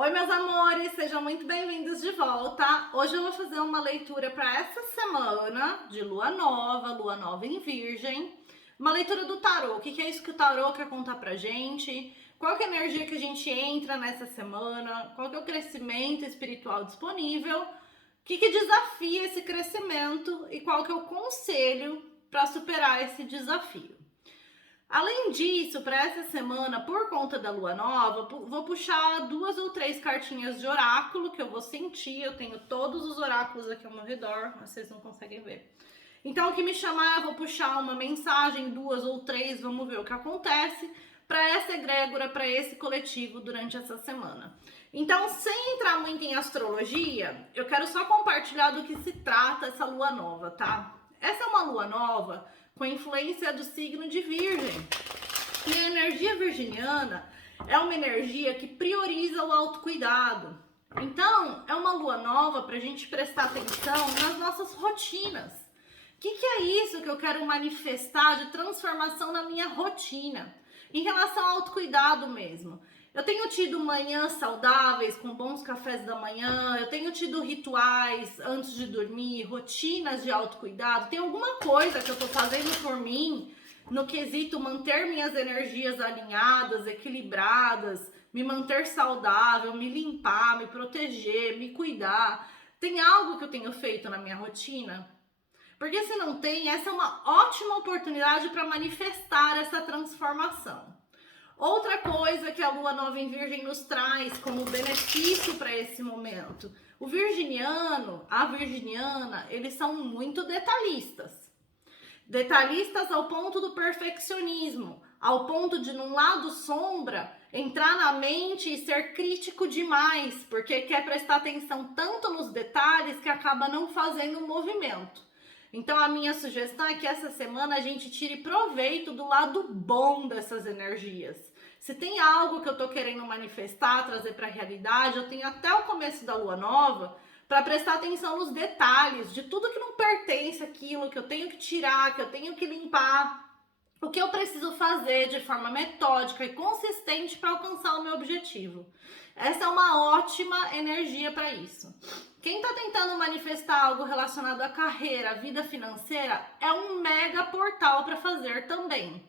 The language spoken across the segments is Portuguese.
Oi, meus amores, sejam muito bem-vindos de volta. Hoje eu vou fazer uma leitura para essa semana de lua nova em Virgem. Uma leitura do tarô. O que é isso que o tarô quer contar pra gente? Qual que é a energia que a gente entra nessa semana? Qual que é o crescimento espiritual disponível? O que desafia esse crescimento e qual que é o conselho para superar esse desafio? Além disso, para essa semana, por conta da lua nova, vou puxar 2 ou 3 cartinhas de oráculo que eu vou sentir. Eu tenho todos os oráculos aqui ao meu redor, vocês não conseguem ver. Então, o que me chamar, eu vou puxar uma mensagem, 2 ou 3, vamos ver o que acontece para essa egrégora, para esse coletivo durante essa semana. Então, sem entrar muito em astrologia, eu quero só compartilhar do que se trata essa lua nova, tá? Essa é uma lua nova com influência do signo de Virgem. E a energia virginiana é uma energia que prioriza o autocuidado. Então, é uma lua nova para a gente prestar atenção nas nossas rotinas. O que é isso que eu quero manifestar de transformação na minha rotina? Em relação ao autocuidado mesmo. Eu tenho tido manhãs saudáveis, com bons cafés da manhã, eu tenho tido rituais antes de dormir, rotinas de autocuidado. Tem alguma coisa que eu tô fazendo por mim no quesito manter minhas energias alinhadas, equilibradas, me manter saudável, me limpar, me proteger, me cuidar. Tem algo que eu tenho feito na minha rotina? Porque se não tem, essa é uma ótima oportunidade para manifestar essa transformação. Outra coisa que a lua nova em Virgem nos traz como benefício para esse momento. O virginiano, a virginiana, eles são muito detalhistas. Detalhistas ao ponto do perfeccionismo, ao ponto de, num lado sombra, entrar na mente e ser crítico demais, porque quer prestar atenção tanto nos detalhes que acaba não fazendo o movimento. Então, a minha sugestão é que essa semana a gente tire proveito do lado bom dessas energias. Se tem algo que eu tô querendo manifestar, trazer para a realidade, eu tenho até o começo da lua nova para prestar atenção nos detalhes de tudo que não pertence àquilo, que eu tenho que tirar, que eu tenho que limpar. O que eu preciso fazer de forma metódica e consistente para alcançar o meu objetivo. Essa é uma ótima energia para isso. Quem está tentando manifestar algo relacionado à carreira, à vida financeira, é um mega portal para fazer também.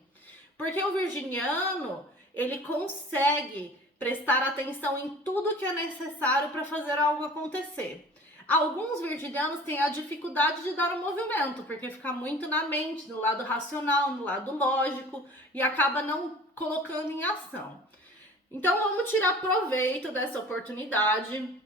Porque o virginiano, ele consegue prestar atenção em tudo que é necessário para fazer algo acontecer. Alguns virginianos têm a dificuldade de dar o movimento, porque fica muito na mente, no lado racional, no lado lógico, e acaba não colocando em ação. Então vamos tirar proveito dessa oportunidade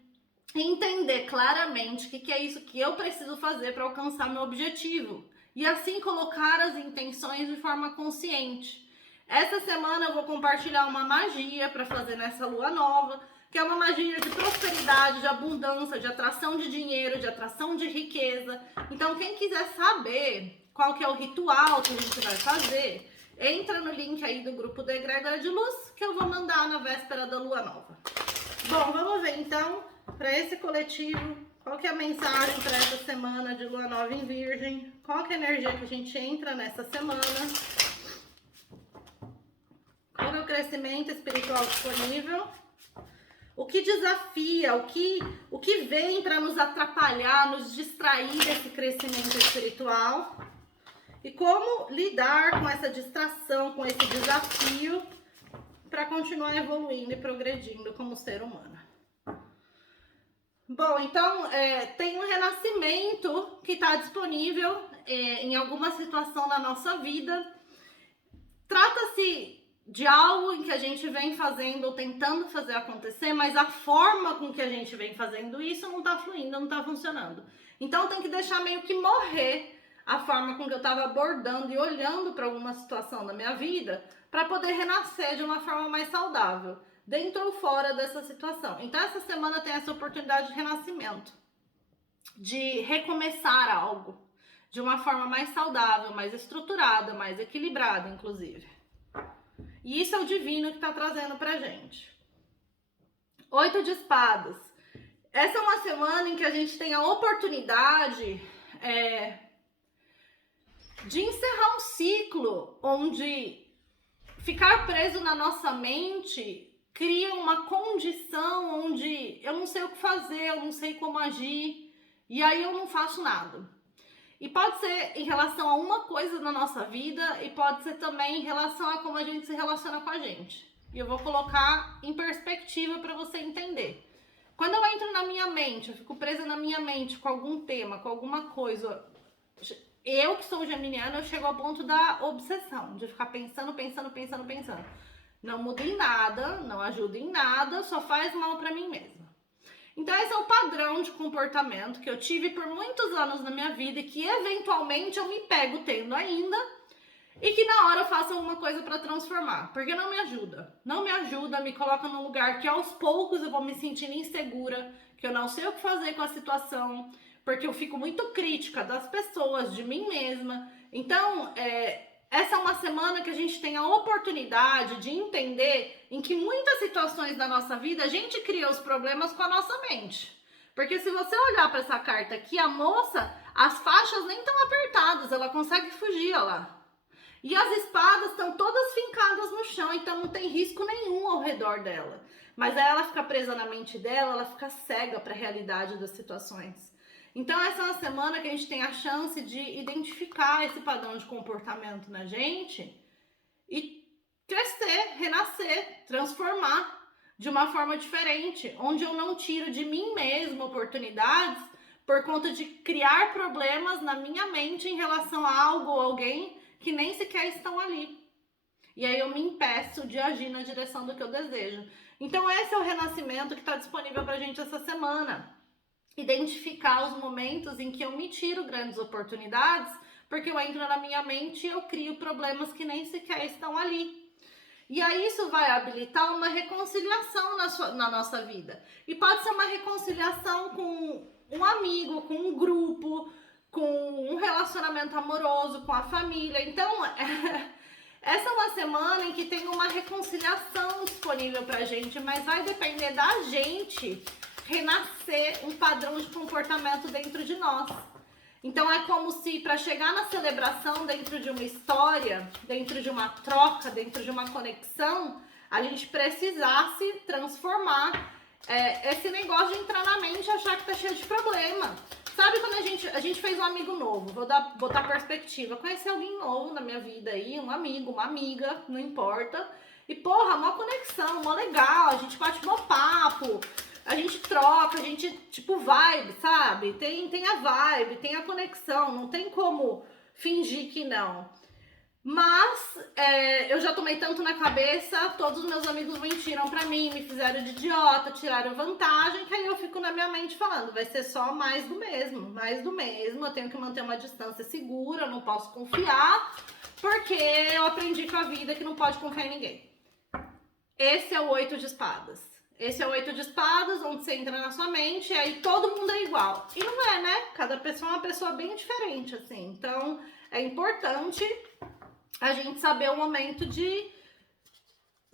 e entender claramente o que é isso que eu preciso fazer para alcançar meu objetivo. E assim colocar as intenções de forma consciente. Essa semana eu vou compartilhar uma magia para fazer nessa lua nova, que é uma magia de prosperidade, de abundância, de atração de dinheiro, de atração de riqueza. Então, quem quiser saber qual que é o ritual que a gente vai fazer, entra no link aí do grupo da Egrégora de Luz, que eu vou mandar na véspera da lua nova. Bom, vamos ver então, para esse coletivo, qual que é a mensagem para essa semana de lua nova em Virgem, qual que é a energia que a gente entra nessa semana, qual é o crescimento espiritual disponível, o que desafia, o que vem para nos atrapalhar, nos distrair desse crescimento espiritual e como lidar com essa distração, com esse desafio para continuar evoluindo e progredindo como ser humano. Bom, então tem um renascimento que está disponível em alguma situação na nossa vida. Trata-se de algo em que a gente vem fazendo ou tentando fazer acontecer, mas a forma com que a gente vem fazendo isso não tá fluindo, não tá funcionando. Então tem que deixar meio que morrer a forma com que eu tava abordando e olhando para alguma situação da minha vida para poder renascer de uma forma mais saudável, dentro ou fora dessa situação. Então essa semana tem essa oportunidade de renascimento, de recomeçar algo de uma forma mais saudável, mais estruturada, mais equilibrada, inclusive. E isso é o divino que está trazendo pra gente. 8 de espadas. Essa é uma semana em que a gente tem a oportunidade de encerrar um ciclo onde ficar preso na nossa mente cria uma condição onde eu não sei o que fazer, eu não sei como agir, e aí eu não faço nada. E pode ser em relação a uma coisa na nossa vida e pode ser também em relação a como a gente se relaciona com a gente. E eu vou colocar em perspectiva para você entender. Quando eu entro na minha mente, eu fico presa na minha mente com algum tema, com alguma coisa, eu que sou geminiana, eu chego ao ponto da obsessão, de ficar pensando. Não muda em nada, não ajuda em nada, só faz mal pra mim mesma. Então esse é o padrão de comportamento que eu tive por muitos anos na minha vida e que eventualmente eu me pego tendo ainda e que na hora eu faço alguma coisa pra transformar, porque não me ajuda. Não me ajuda, me coloca num lugar que aos poucos eu vou me sentindo insegura, que eu não sei o que fazer com a situação, porque eu fico muito crítica das pessoas, de mim mesma. Então, essa é uma semana que a gente tem a oportunidade de entender em que muitas situações da nossa vida a gente cria os problemas com a nossa mente. Porque se você olhar para essa carta aqui, a moça, as faixas nem estão apertadas, ela consegue fugir, olha lá. E as espadas estão todas fincadas no chão, então não tem risco nenhum ao redor dela. Mas aí ela fica presa na mente dela, ela fica cega para a realidade das situações. Então essa é uma semana que a gente tem a chance de identificar esse padrão de comportamento na gente e crescer, renascer, transformar de uma forma diferente, onde eu não tiro de mim mesma oportunidades por conta de criar problemas na minha mente em relação a algo ou alguém que nem sequer estão ali. E aí eu me impeço de agir na direção do que eu desejo. Então esse é o renascimento que está disponível pra gente essa semana. Identificar os momentos em que eu me tiro grandes oportunidades, porque eu entro na minha mente e eu crio problemas que nem sequer estão ali. E aí isso vai habilitar uma reconciliação na nossa vida. E pode ser uma reconciliação com um amigo, com um grupo, com um relacionamento amoroso, com a família. Então, essa é uma semana em que tem uma reconciliação disponível pra gente, mas vai depender da gente renascer um padrão de comportamento dentro de nós. Então é como se para chegar na celebração, dentro de uma história, dentro de uma troca, dentro de uma conexão, a gente precisasse transformar esse negócio de entrar na mente e achar que tá cheio de problema. Sabe quando a gente fez um amigo novo, vou botar perspectiva, conheci alguém novo na minha vida aí, um amigo, uma amiga, não importa. E porra, mó conexão, mó legal, a gente bate mó papo, a gente troca, a gente, tipo, vibe, sabe? Tem a vibe, tem a conexão, não tem como fingir que não. Mas eu já tomei tanto na cabeça, todos os meus amigos mentiram pra mim, me fizeram de idiota, tiraram vantagem, que aí eu fico na minha mente falando, vai ser só mais do mesmo, eu tenho que manter uma distância segura, eu não posso confiar, porque eu aprendi com a vida que não pode confiar em ninguém. Esse é o 8 de espadas. Esse é o 8 de espadas, onde você entra na sua mente e aí todo mundo é igual. E não é, né? Cada pessoa é uma pessoa bem diferente, assim. Então, é importante a gente saber o momento de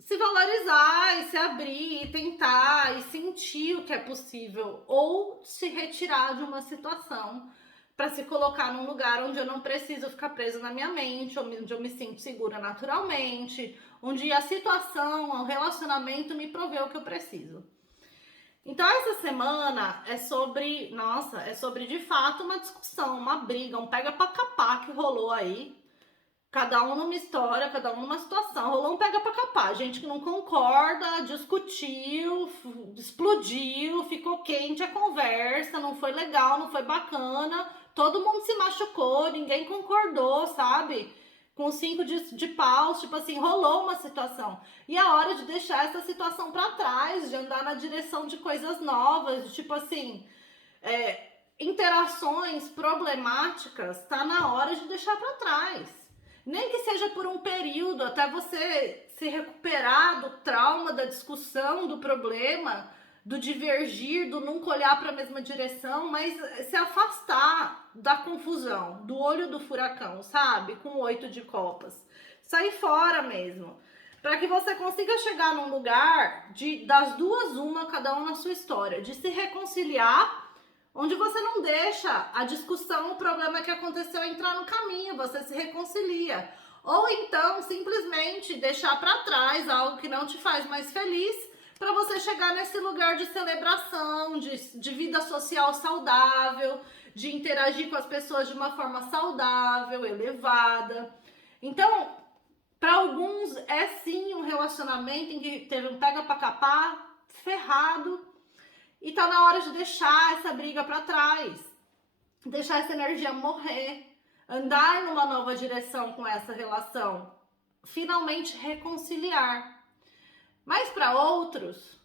se valorizar e se abrir e tentar e sentir o que é possível. Ou se retirar de uma situação para se colocar num lugar onde eu não preciso ficar presa na minha mente, onde eu me sinto segura naturalmente, onde a situação, o relacionamento me provê o que eu preciso. Então essa semana é sobre de fato uma discussão, uma briga, um pega pra capar que rolou aí. Cada um numa história, cada um numa situação. Rolou um pega pra capar. Gente que não concorda, discutiu, explodiu, ficou quente a conversa, não foi legal, não foi bacana. Todo mundo se machucou, ninguém concordou, sabe? Com 5 de paus, tipo assim, rolou uma situação. E é hora de deixar essa situação pra trás, de andar na direção de coisas novas, tipo assim, interações problemáticas, tá na hora de deixar pra trás. Nem que seja por um período, até você se recuperar do trauma, da discussão, do problema, do divergir, do nunca olhar para a mesma direção, mas se afastar da confusão, do olho do furacão, sabe? Com 8 de copas. Sair fora mesmo. Para que você consiga chegar num lugar das duas uma, cada um na sua história, de se reconciliar, onde você não deixa a discussão, o problema que aconteceu entrar no caminho, você se reconcilia. Ou então, simplesmente deixar para trás algo que não te faz mais feliz chegar nesse lugar de celebração, de vida social saudável, de interagir com as pessoas de uma forma saudável, elevada. Então, para alguns é sim um relacionamento em que teve um pega pra capar, ferrado, e tá na hora de deixar essa briga para trás, deixar essa energia morrer, andar numa nova direção com essa relação, finalmente reconciliar. Mas para outros,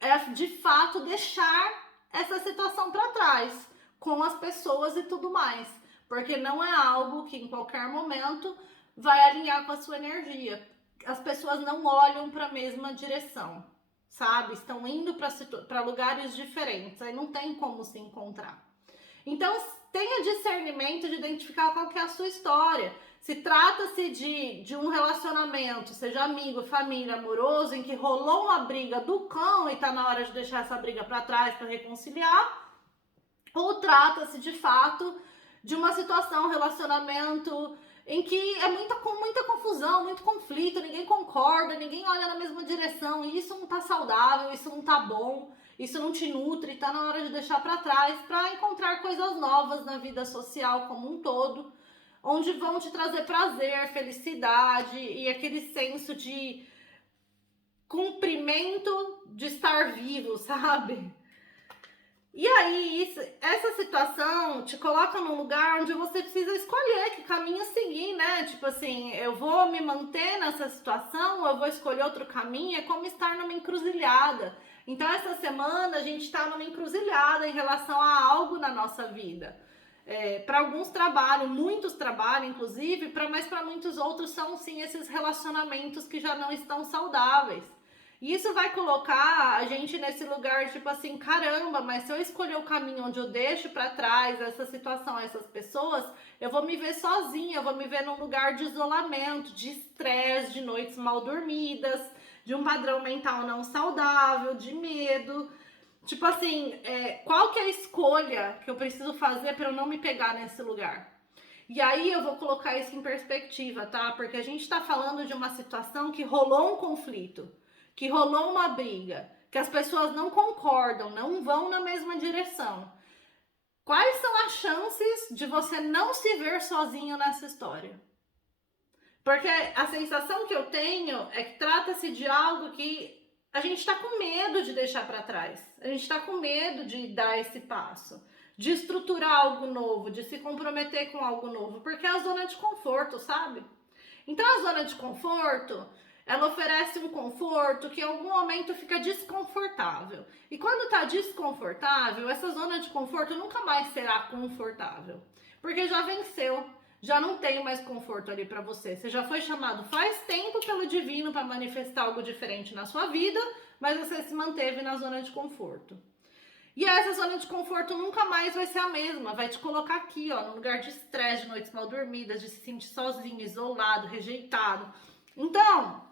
é de fato deixar essa situação para trás, com as pessoas e tudo mais, porque não é algo que em qualquer momento vai alinhar com a sua energia. As pessoas não olham para a mesma direção, sabe? Estão indo para lugares diferentes, aí não tem como se encontrar. Então, tenha discernimento de identificar qual que é a sua história. Se trata-se de um relacionamento, seja amigo, família, amoroso, em que rolou uma briga do cão e tá na hora de deixar essa briga para trás para reconciliar, ou trata-se de fato de uma situação, um relacionamento em que é muita confusão, muito conflito, ninguém concorda, ninguém olha na mesma direção, e isso não tá saudável, isso não tá bom, isso não te nutre, tá na hora de deixar para trás para encontrar coisas novas na vida social como um todo, onde vão te trazer prazer, felicidade e aquele senso de cumprimento de estar vivo, sabe? E aí, essa situação te coloca num lugar onde você precisa escolher que caminho seguir, né? Tipo assim, eu vou me manter nessa situação, ou eu vou escolher outro caminho, é como estar numa encruzilhada. Então, essa semana a gente está numa encruzilhada em relação a algo na nossa vida. Para alguns trabalham, muitos trabalham, inclusive, mas para muitos outros são sim esses relacionamentos que já não estão saudáveis. E isso vai colocar a gente nesse lugar, tipo assim, caramba, mas se eu escolher o caminho onde eu deixo para trás essa situação, essas pessoas, eu vou me ver sozinha, eu vou me ver num lugar de isolamento, de estresse, de noites mal dormidas, de um padrão mental não saudável, de medo. Tipo assim, qual que é a escolha que eu preciso fazer para eu não me pegar nesse lugar? E aí eu vou colocar isso em perspectiva, tá? Porque a gente tá falando de uma situação que rolou um conflito, que rolou uma briga, que as pessoas não concordam, não vão na mesma direção. Quais são as chances de você não se ver sozinho nessa história? Porque a sensação que eu tenho é que trata-se de algo que a gente está com medo de deixar para trás. A gente está com medo de dar esse passo, de estruturar algo novo, de se comprometer com algo novo, porque é a zona de conforto, sabe? Então a zona de conforto, ela oferece um conforto que em algum momento fica desconfortável. E quando está desconfortável, essa zona de conforto nunca mais será confortável, porque já venceu. Já não tem mais conforto ali para você. Você já foi chamado faz tempo pelo divino para manifestar algo diferente na sua vida, mas você se manteve na zona de conforto. E essa zona de conforto nunca mais vai ser a mesma. Vai te colocar aqui, ó, no lugar de estresse, de noites mal dormidas, de se sentir sozinho, isolado, rejeitado. Então,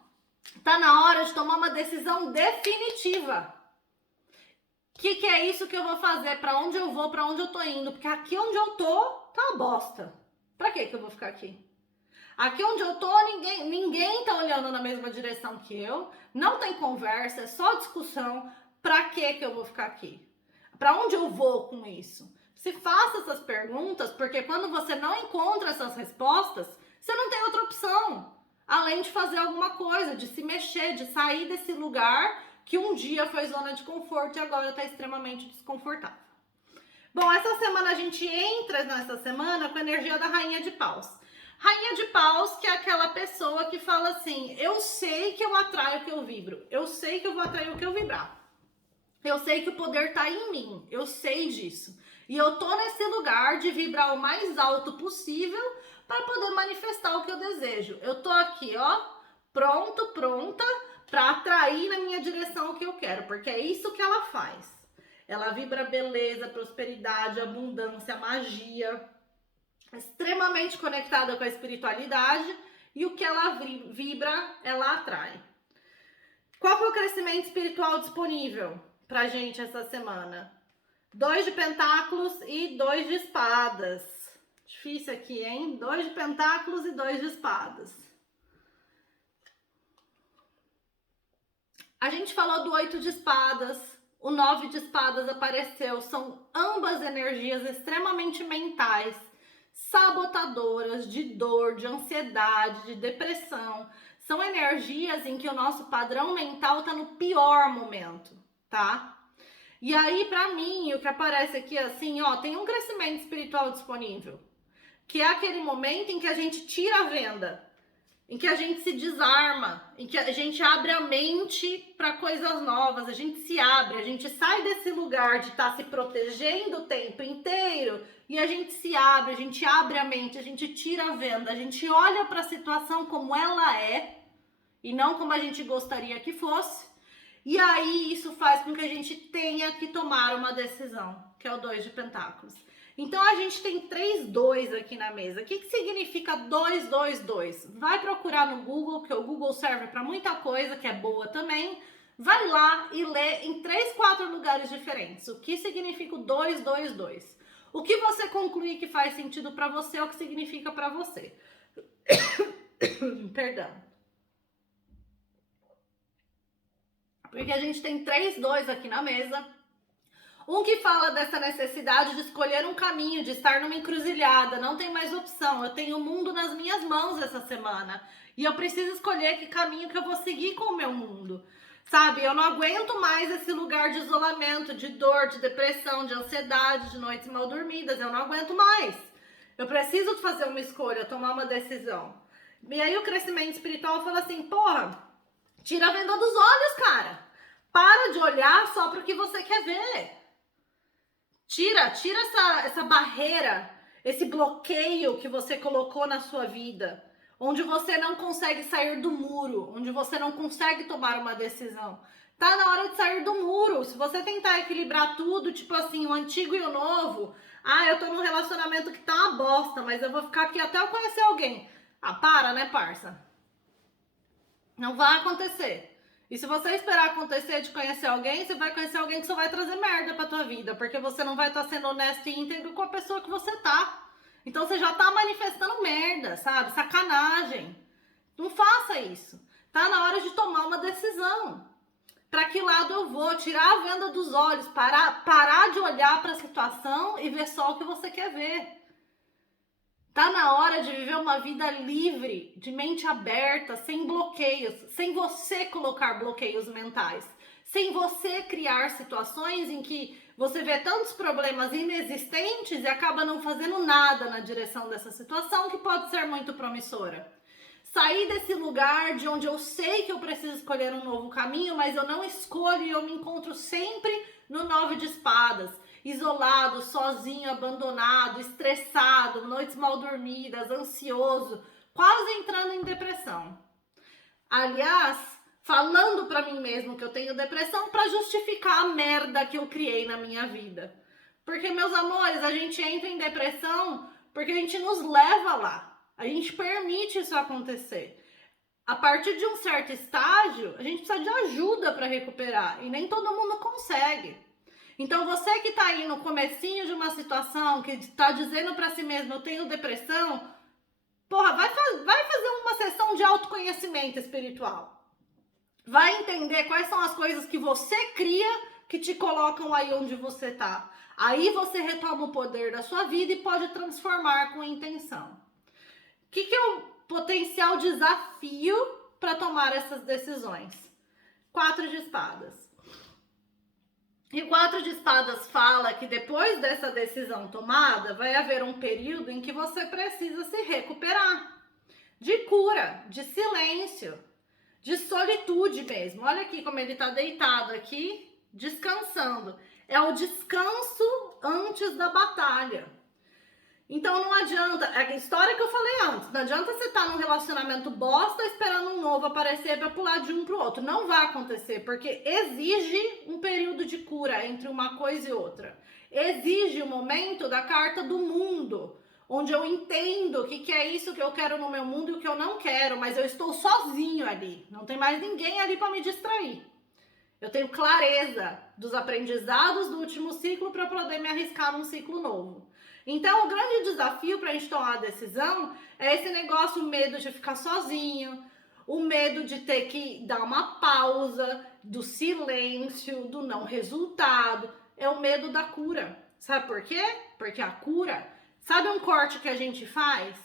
tá na hora de tomar uma decisão definitiva. O que é isso que eu vou fazer? Para onde eu vou? Para onde eu tô indo? Porque aqui onde eu tô, tá uma bosta. Pra que eu vou ficar aqui? Aqui onde eu tô, ninguém tá olhando na mesma direção que eu. Não tem conversa, é só discussão. Pra que eu vou ficar aqui? Pra onde eu vou com isso? Se faça essas perguntas, porque quando você não encontra essas respostas, você não tem outra opção. Além de fazer alguma coisa, de se mexer, de sair desse lugar que um dia foi zona de conforto e agora tá extremamente desconfortável. Bom, essa semana a gente entra nessa semana com a energia da Rainha de Paus. Rainha de Paus, que é aquela pessoa que fala assim, eu sei que eu atraio o que eu vibro, eu sei que eu vou atrair o que eu vibrar. Eu sei que o poder tá em mim, eu sei disso. E eu tô nesse lugar de vibrar o mais alto possível para poder manifestar o que eu desejo. Eu tô aqui, ó, pronta para atrair na minha direção o que eu quero, porque é isso que ela faz. Ela vibra beleza, prosperidade, abundância, magia, extremamente conectada com a espiritualidade, e o que ela vibra, ela atrai. Qual que é o crescimento espiritual disponível pra gente essa semana? 2 de pentáculos e 2 de espadas. Difícil aqui, hein? 2 de pentáculos e 2 de espadas. A gente falou do 8 de espadas, o 9 de espadas apareceu, são ambas energias extremamente mentais, sabotadoras, de dor, de ansiedade, de depressão. São energias em que o nosso padrão mental tá no pior momento, tá? E aí, pra mim, o que aparece aqui assim, ó, tem um crescimento espiritual disponível, que é aquele momento em que a gente tira a venda, em que a gente se desarma, em que a gente abre a mente para coisas novas, a gente se abre, a gente sai desse lugar de estar se protegendo o tempo inteiro e a gente se abre, a gente abre a mente, a gente tira a venda, a gente olha para a situação como ela é e não como a gente gostaria que fosse. E aí isso faz com que a gente tenha que tomar uma decisão, que é o 2 de pentáculos. Então a gente tem 3 2 aqui na mesa. O que significa 2 2 2? Vai procurar no Google, porque o Google serve para muita coisa que é boa também. Vai lá e lê em 3, 4 lugares diferentes. O que significa o 2 2 2? O que você concluir que faz sentido para você é o que significa para você. Perdão. Porque a gente tem 3 2 aqui na mesa. Um que fala dessa necessidade de escolher um caminho, de estar numa encruzilhada, não tem mais opção. Eu tenho o mundo nas minhas mãos essa semana e eu preciso escolher que caminho que eu vou seguir com o meu mundo. Sabe, eu não aguento mais esse lugar de isolamento, de dor, de depressão, de ansiedade, de noites mal dormidas. Eu não aguento mais. Eu preciso fazer uma escolha, tomar uma decisão. E aí o crescimento espiritual fala assim, porra, tira a venda dos olhos, cara. Para de olhar só para o que você quer ver. Tira essa barreira, esse bloqueio que você colocou na sua vida, onde você não consegue sair do muro, onde você não consegue tomar uma decisão. Tá na hora de sair do muro. Se você tentar equilibrar tudo, tipo assim, o antigo e o novo, eu tô num relacionamento que tá uma bosta, mas eu vou ficar aqui até eu conhecer alguém. Para, né, parça? Não vai acontecer. E se você esperar acontecer de conhecer alguém, você vai conhecer alguém que só vai trazer merda pra tua vida, porque você não vai estar sendo honesto e íntegro com a pessoa que você tá. Então você já tá manifestando merda, sabe? Sacanagem. Não faça isso. Tá na hora de tomar uma decisão. Pra que lado eu vou? Tirar a venda dos olhos, parar de olhar pra situação e ver só o que você quer ver. Tá na hora de viver uma vida livre, de mente aberta, sem bloqueios, sem você colocar bloqueios mentais, sem você criar situações em que você vê tantos problemas inexistentes e acaba não fazendo nada na direção dessa situação que pode ser muito promissora. Sair desse lugar de onde eu sei que eu preciso escolher um novo caminho, mas eu não escolho e eu me encontro sempre no 9 de espadas. Isolado, sozinho, abandonado, estressado, noites mal dormidas, ansioso, quase entrando em depressão. Aliás, falando pra mim mesmo que eu tenho depressão pra justificar a merda que eu criei na minha vida. Porque, meus amores, a gente entra em depressão porque a gente nos leva lá. A gente permite isso acontecer. A partir de um certo estágio, a gente precisa de ajuda para recuperar e nem todo mundo consegue. Então você que tá aí no comecinho de uma situação, que tá dizendo pra si mesmo, eu tenho depressão, porra, vai fazer uma sessão de autoconhecimento espiritual. Vai entender quais são as coisas que você cria que te colocam aí onde você tá. Aí você retoma o poder da sua vida e pode transformar com intenção. O que é o potencial desafio para tomar essas decisões? 4 de espadas. E o 4 de espadas fala que depois dessa decisão tomada, vai haver um período em que você precisa se recuperar. De cura, de silêncio, de solitude mesmo. Olha aqui como ele está deitado aqui, descansando. É o descanso antes da batalha. Então não adianta, é a história que eu falei antes, não adianta você estar num relacionamento bosta esperando um novo aparecer para pular de um pro outro. Não vai acontecer, porque exige um período de cura entre uma coisa e outra. Exige o momento da carta do mundo, onde eu entendo o que é isso que eu quero no meu mundo e o que eu não quero, mas eu estou sozinho ali, não tem mais ninguém ali para me distrair. Eu tenho clareza dos aprendizados do último ciclo para poder me arriscar num ciclo novo. Então, o grande desafio para a gente tomar a decisão é esse negócio, o medo de ficar sozinho, o medo de ter que dar uma pausa, do silêncio, do não resultado. É o medo da cura. Sabe por quê? Porque a cura, sabe um corte que a gente faz?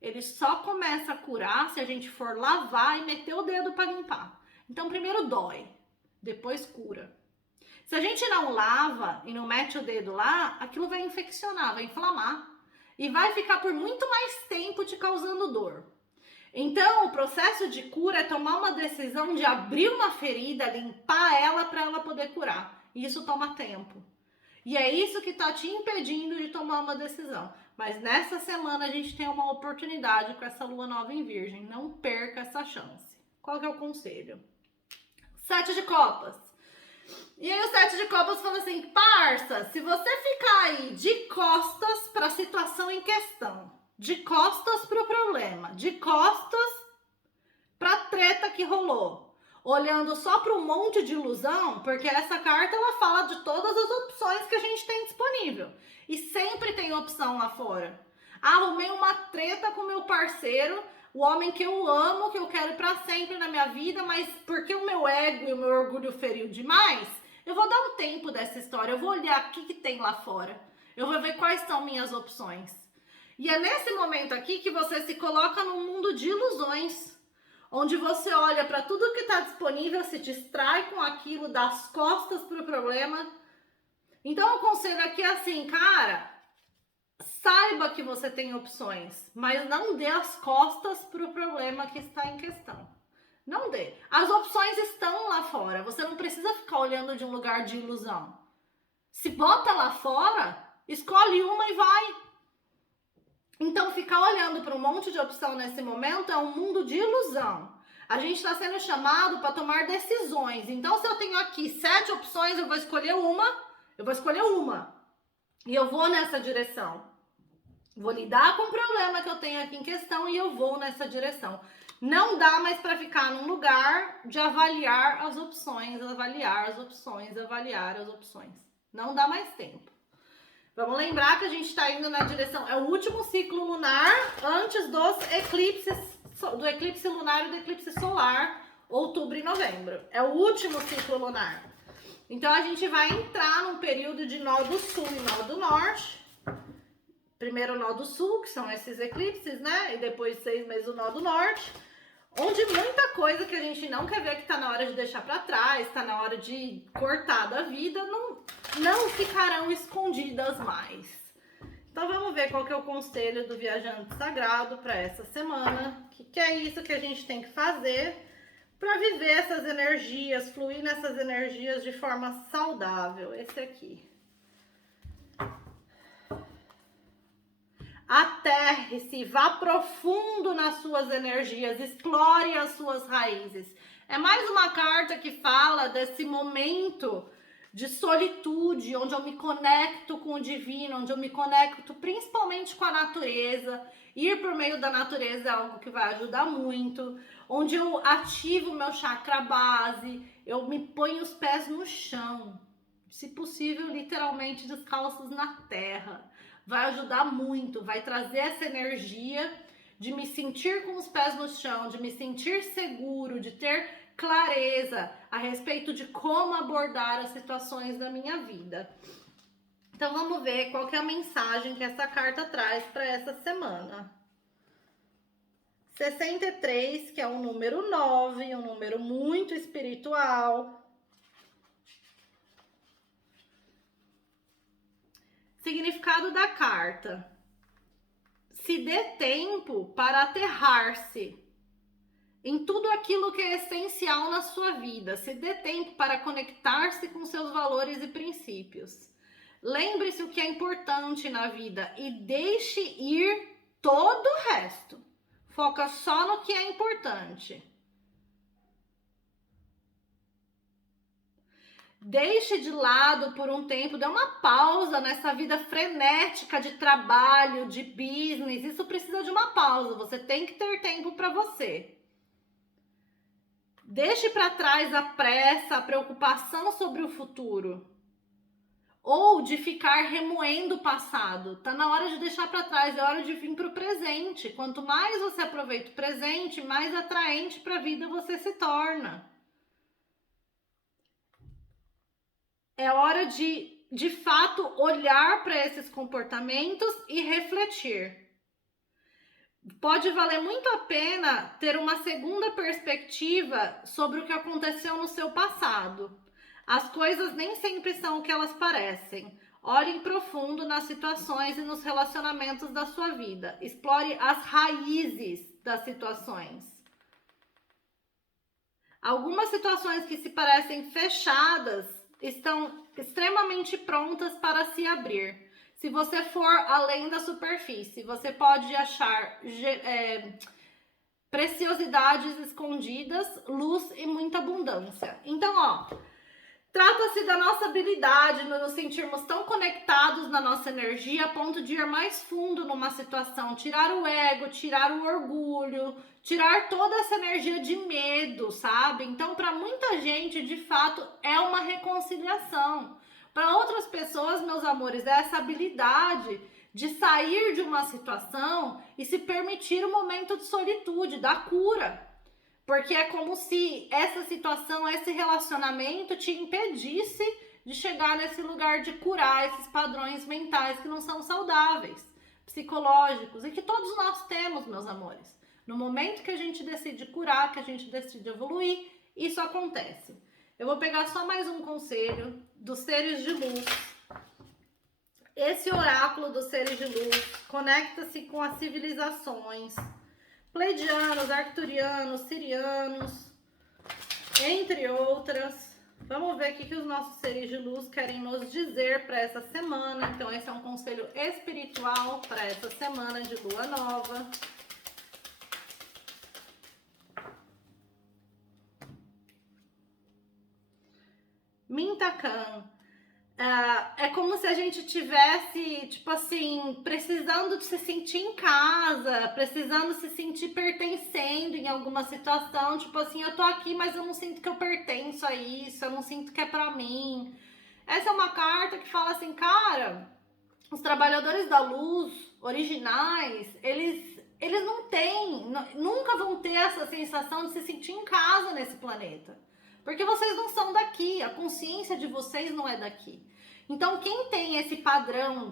Ele só começa a curar se a gente for lavar e meter o dedo para limpar. Então, primeiro dói, depois cura. Se a gente não lava e não mete o dedo lá, aquilo vai infeccionar, vai inflamar. E vai ficar por muito mais tempo te causando dor. Então, o processo de cura é tomar uma decisão de abrir uma ferida, limpar ela para ela poder curar. E isso toma tempo. E é isso que está te impedindo de tomar uma decisão. Mas nessa semana a gente tem uma oportunidade com essa lua nova em Virgem. Não perca essa chance. Qual que é o conselho? 7 de copas. E aí o 7 de copas fala assim, parça, se você ficar aí de costas para a situação em questão, de costas para o problema, de costas para a treta que rolou, olhando só para um monte de ilusão, porque essa carta ela fala de todas as opções que a gente tem disponível. E sempre tem opção lá fora. Arrumei uma treta com meu parceiro, o homem que eu amo, que eu quero para sempre na minha vida, mas porque o meu ego e o meu orgulho feriu demais, eu vou dar um tempo dessa história, eu vou olhar o que tem lá fora. Eu vou ver quais são minhas opções. E é nesse momento aqui que você se coloca num mundo de ilusões, onde você olha para tudo que está disponível, se distrai com aquilo, dá as costas para o problema. Então o conselho aqui é assim, cara, saiba que você tem opções, mas não dê as costas para o problema que está em questão. Não dê. As opções estão lá fora, você não precisa ficar olhando de um lugar de ilusão. Se bota lá fora, escolhe uma e vai. Então, ficar olhando para um monte de opção nesse momento é um mundo de ilusão. A gente está sendo chamado para tomar decisões. Então, se eu tenho aqui 7 opções, eu vou escolher uma. E eu vou nessa direção. Vou lidar com o problema que eu tenho aqui em questão e eu vou nessa direção. Não dá mais para ficar num lugar de avaliar as opções, avaliar as opções, avaliar as opções. Não dá mais tempo. Vamos lembrar que a gente está indo na direção, é o último ciclo lunar antes dos eclipses, do eclipse lunar e do eclipse solar, outubro e novembro. É o último ciclo lunar. Então a gente vai entrar num período de nó do sul e nó do norte. Primeiro o nó do sul, que são esses eclipses, né? E depois 6 meses o nó do norte. Onde muita coisa que a gente não quer ver que tá na hora de deixar para trás, tá na hora de cortar da vida, não ficarão escondidas mais. Então vamos ver qual que é o conselho do viajante sagrado para essa semana. O que é isso que a gente tem que fazer para viver essas energias, fluir nessas energias de forma saudável. Esse aqui. Aterre-se, vá profundo nas suas energias, explore as suas raízes. É mais uma carta que fala desse momento de solitude, onde eu me conecto com o divino, onde eu me conecto principalmente com a natureza. Ir por meio da natureza é algo que vai ajudar muito. Onde eu ativo o meu chakra base, eu me ponho os pés no chão. Se possível, literalmente descalços na terra. Vai ajudar muito, vai trazer essa energia de me sentir com os pés no chão, de me sentir seguro, de ter clareza a respeito de como abordar as situações da minha vida. Então vamos ver qual que é a mensagem que essa carta traz para essa semana. 63, que é um número 9, um número muito espiritual. Significado da carta: se dê tempo para aterrar-se em tudo aquilo que é essencial na sua vida. Se dê tempo para conectar-se com seus valores e princípios. Lembre-se o que é importante na vida e deixe ir todo o resto. Foca só no que é importante. Deixe de lado por um tempo, dê uma pausa nessa vida frenética de trabalho, de business. Isso precisa de uma pausa, você tem que ter tempo para você. Deixe para trás a pressa, a preocupação sobre o futuro. Ou de ficar remoendo o passado. Tá na hora de deixar para trás, é hora de vir para o presente. Quanto mais você aproveita o presente, mais atraente para a vida você se torna. é hora de fato, olhar para esses comportamentos e refletir. Pode valer muito a pena ter uma segunda perspectiva sobre o que aconteceu no seu passado. As coisas nem sempre são o que elas parecem. Olhe profundo nas situações e nos relacionamentos da sua vida. Explore as raízes das situações. Algumas situações que se parecem fechadas estão extremamente prontas para se abrir. Se você for além da superfície, você pode achar preciosidades escondidas, luz e muita abundância. Então, trata-se da nossa habilidade de nos sentirmos tão conectados na nossa energia a ponto de ir mais fundo numa situação, tirar o ego, tirar o orgulho, tirar toda essa energia de medo, sabe? Então, para muita gente, de fato, é uma reconciliação. Para outras pessoas, meus amores, é essa habilidade de sair de uma situação e se permitir um momento de solitude, da cura. Porque é como se essa situação, esse relacionamento te impedisse de chegar nesse lugar de curar esses padrões mentais que não são saudáveis, psicológicos, e que todos nós temos, meus amores. No momento que a gente decide curar, que a gente decide evoluir, isso acontece. Eu vou pegar só mais um conselho dos seres de luz. Esse oráculo dos seres de luz conecta-se com as civilizações pleidianos, arcturianos, sirianos, entre outras. Vamos ver o que os nossos seres de luz querem nos dizer para essa semana. Então, esse é um conselho espiritual para essa semana de lua nova. Mintakan. É como se a gente tivesse, tipo assim, precisando de se sentir em casa, precisando se sentir pertencendo em alguma situação. Tipo assim, eu tô aqui, mas eu não sinto que eu pertenço a isso, eu não sinto que é pra mim. Essa é uma carta que fala assim, cara, os trabalhadores da luz originais, eles não têm, nunca vão ter essa sensação de se sentir em casa nesse planeta. Porque vocês não são daqui, a consciência de vocês não é daqui. Então, quem tem esse padrão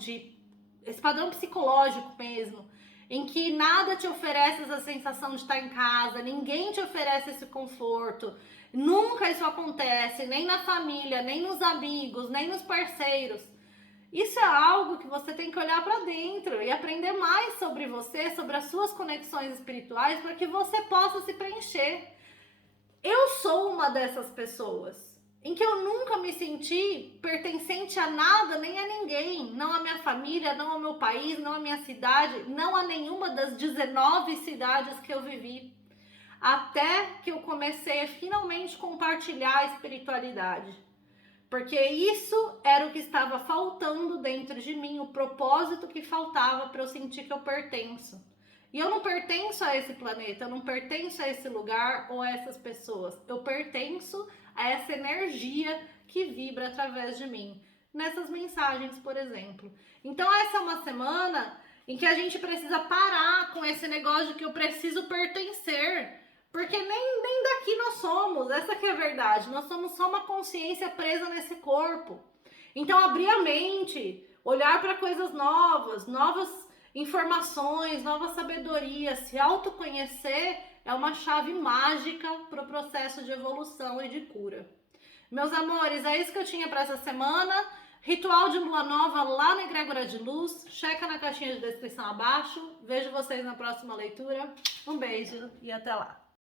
psicológico mesmo, em que nada te oferece essa sensação de estar em casa, ninguém te oferece esse conforto, nunca isso acontece, nem na família, nem nos amigos, nem nos parceiros. Isso é algo que você tem que olhar para dentro e aprender mais sobre você, sobre as suas conexões espirituais, para que você possa se preencher. Eu sou uma dessas pessoas em que eu nunca me senti pertencente a nada, nem a ninguém. Não a minha família, não ao meu país, não a minha cidade, não a nenhuma das 19 cidades que eu vivi. Até que eu comecei a finalmente compartilhar a espiritualidade. Porque isso era o que estava faltando dentro de mim, o propósito que faltava para eu sentir que eu pertenço. E eu não pertenço a esse planeta, eu não pertenço a esse lugar ou a essas pessoas. Eu pertenço a essa energia que vibra através de mim. Nessas mensagens, por exemplo. Então essa é uma semana em que a gente precisa parar com esse negócio de que eu preciso pertencer. Porque nem daqui nós somos, essa que é a verdade. Nós somos só uma consciência presa nesse corpo. Então abrir a mente, olhar para coisas novas, novas informações, nova sabedoria, se autoconhecer é uma chave mágica para o processo de evolução e de cura. Meus amores, é isso que eu tinha para essa semana. Ritual de lua nova lá na egrégora de luz. Checa na caixinha de descrição abaixo. Vejo vocês na próxima leitura. Um beijo e até lá.